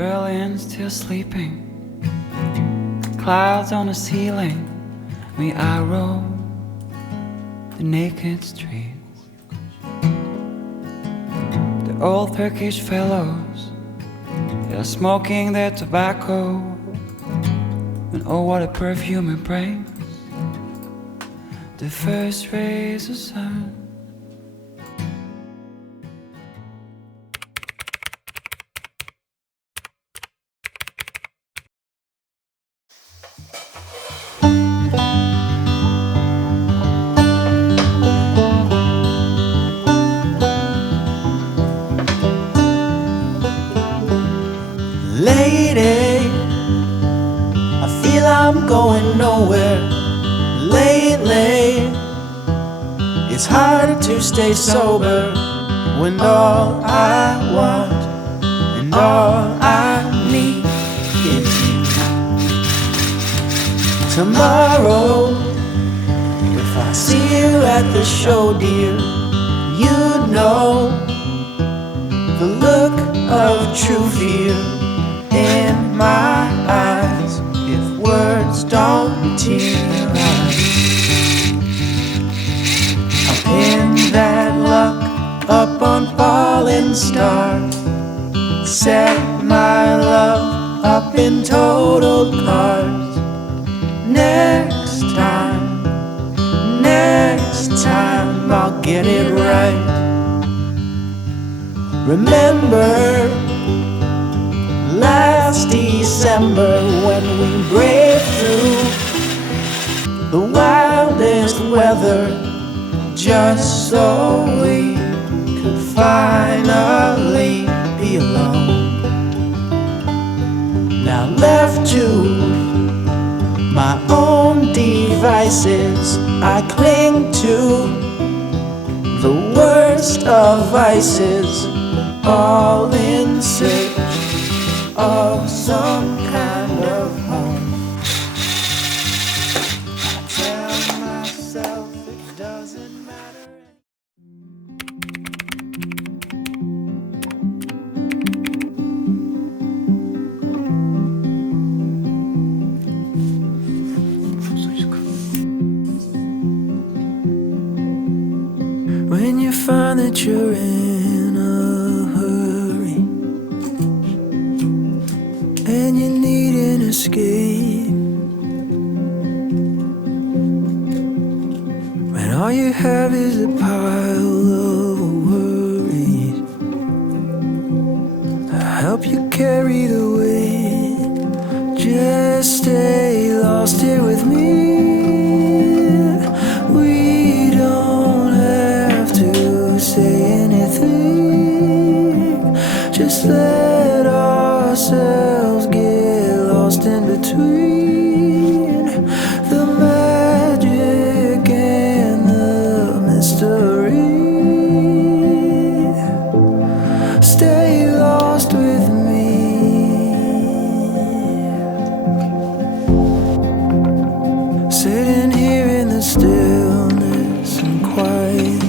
Berlin still sleeping, clouds on the ceiling. We arrow the naked streets. The old Turkish fellows, they are smoking their tobacco, and oh what a perfume it brings, the first rays of sun. Lady, I feel I'm going nowhere. Lately, it's hard to stay sober when all I want and all I need is you. Tomorrow, if I see you at the show, dear, you know the look of true fear in my eyes, if words don't materialize. I pin that luck up on falling stars, set my love up in total cards. Next time I'll get it right. Remember last December when we braved through the wildest weather just so we could finally be alone. Now left to my own devices, I cling to the worst of vices, all in search of some kind of home. I tell myself it doesn't matter. When you find that you're in a hurry and you need an escape, when all you have is a pile of worries, I'll help you carry the weight. Just stay lost here with me. We don't have to say anything, just let ourselves get lost in between the magic and the mystery. Stay lost with me. Sitting here in the stillness and quiet,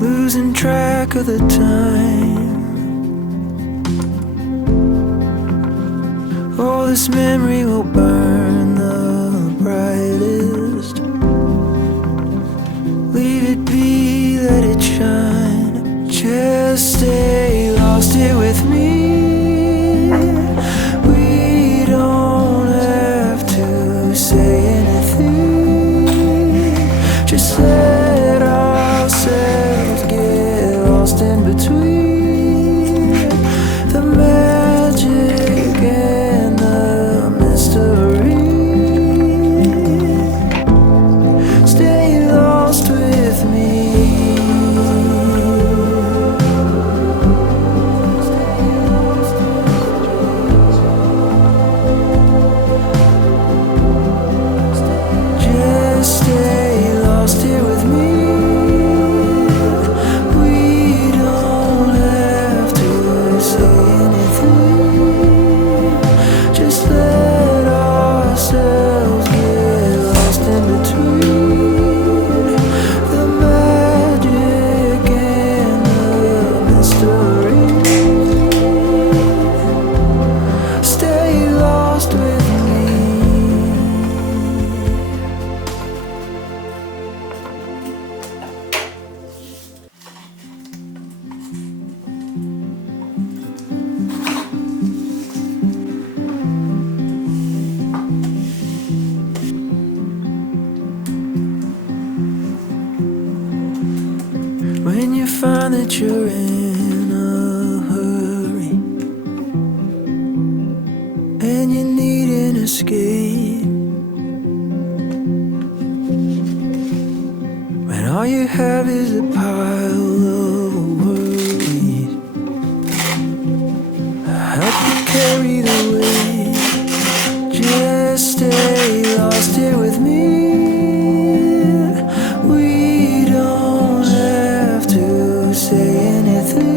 losing track of the time. Oh, this memory will burn the brightest. Leave it be, let it shine. Just stay lost here with me. We don't have to say anything, just let ourselves get lost in between the magic and the mystery. when you find that you're in a hurry and you need an escape, when all you have is a pile of worries, I help you carry the weight. Just stay lost here with me. We don't have to say anything.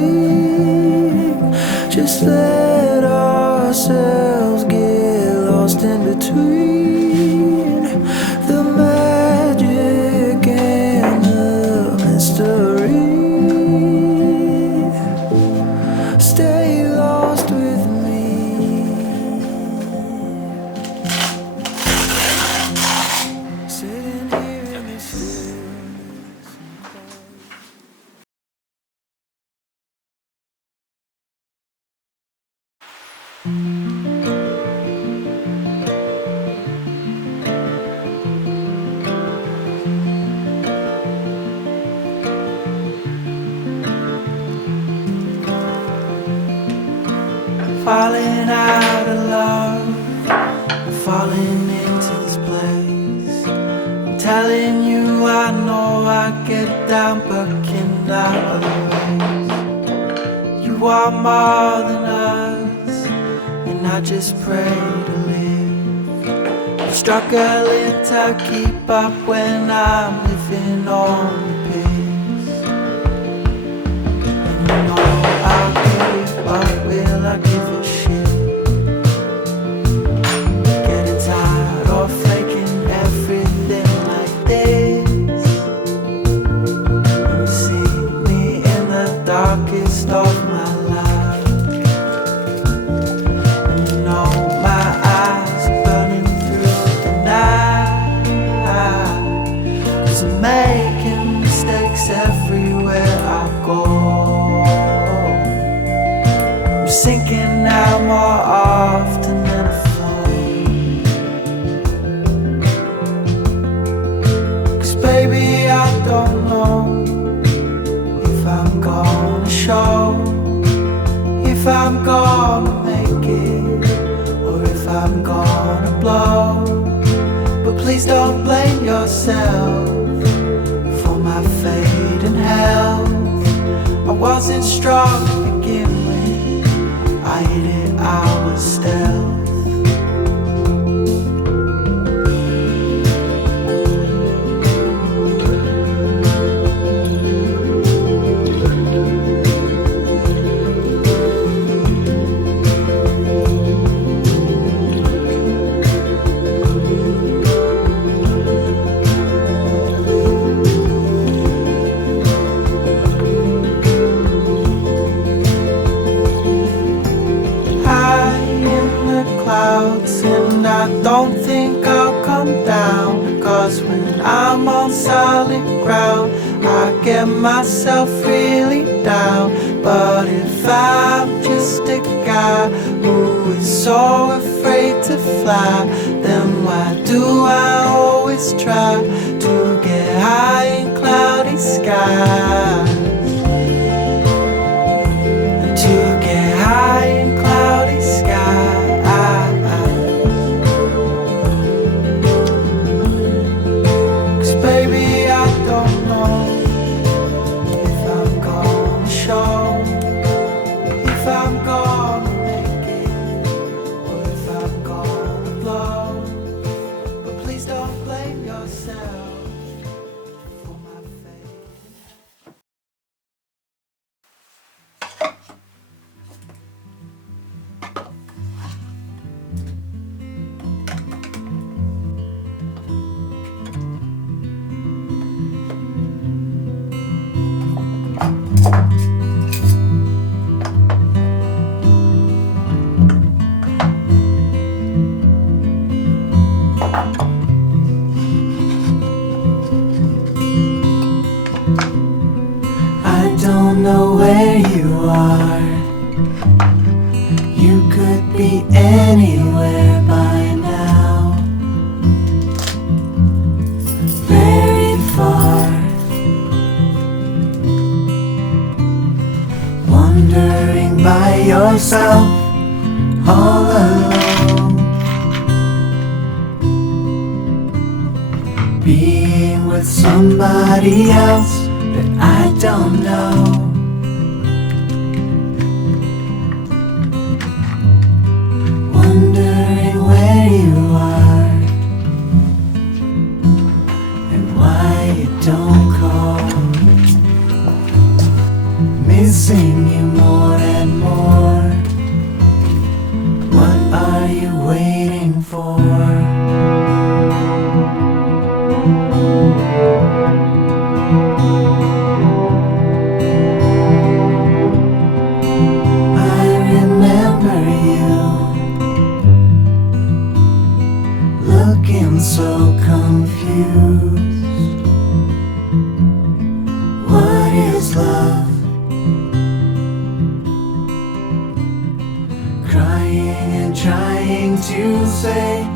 Just let ourselves get lost in between the magic and the mystery. Stay lost with me. Sitting here in the stillness and quiet. Falling out of love, falling into this place. I'm telling you, I know I get down, but cannot erase. You are more than us, and I just pray to live. I'm struggling to keep up when I'm living on the pace. And you know I'll give, but will I give a shit? Getting tired of faking everything like this. And you see me in the darkest of my life, and you know my eyes are burning through the night, 'cause I'm making mistakes everywhere I go. I'm sinking now more often than afloat. 'Cause baby, I don't know if I'm gonna show, if I'm gonna make it, or if I'm gonna blow. But please don't blame yourself for my fate and health. I wasn't strong to begin with, I hid it, I was stealth. And I don't think I'll come down, 'cause when I'm on solid ground I get myself really down. But if I'm just a guy who is so afraid to fly, then why do I always try to get high in cloudy skies? To get high in cloudy skies. 'Cause baby, I don't know if I'm gonna show, if I'm gonna make it, or if I'm gonna blow. But please don't blame yourself for my fate. I don't know where you are. You could be anywhere by now. Very far. wandering by yourself all alone, being with somebody else that I don't know. Wondering where you are and why you don't call. Missing you more and more. What are you waiting for? I remember you looking so confused. What is love? Crying and trying to say